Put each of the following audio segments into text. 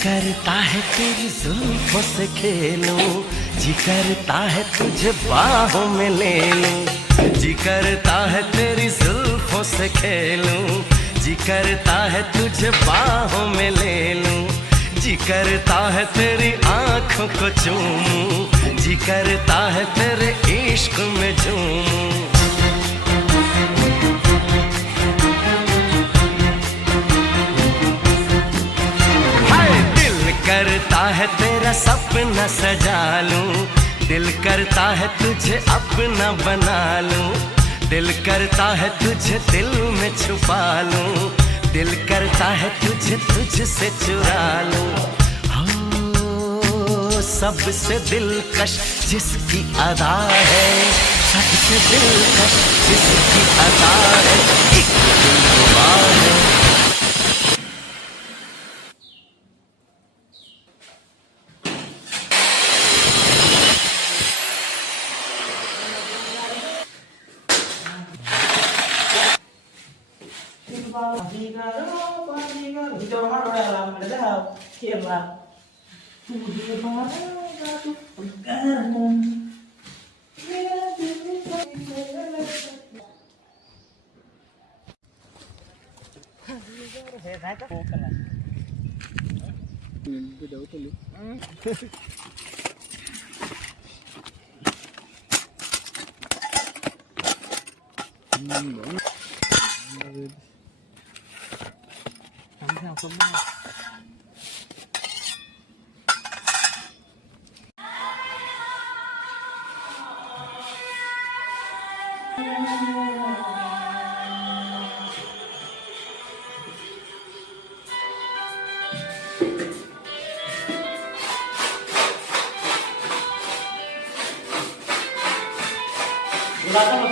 करता है तेरी जुल्फों से खेलूं, जी करता है तुझे बाहों में ले लूं। जी करता है तेरी जुल्फों से खेलूं, जी करता है तुझे बाहों में ले लूं। जी करता है तेरी आंखों को चूमूं, जी करता है तेरे इश्क में झूमूं। करता है तेरा सपना सजा लूं, दिल करता है तुझे अपना बना लूं। दिल करता है तुझे दिल में छुपा लूं, दिल करता है तुझे तुझसे चुरा लूं। हो सबसे दिलकश जिसकी अदा है, सबसे दिलकश जिसकी अदा है, एक दिलरुबा है।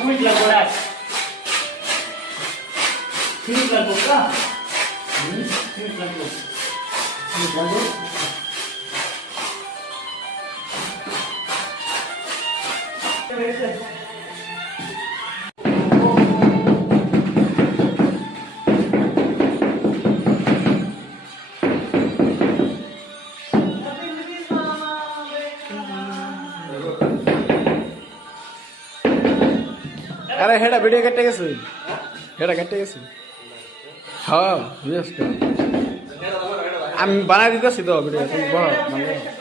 Sweet lagu dah. Sweet lagu kah? Sweet lagu. Sweet lagu. अरे हेडा वीडियो कट्टे गेছে हेडा कट्टे गेছে हां यस আমি বানাই দিতেছি তো ভিডিও তুমি বল মানে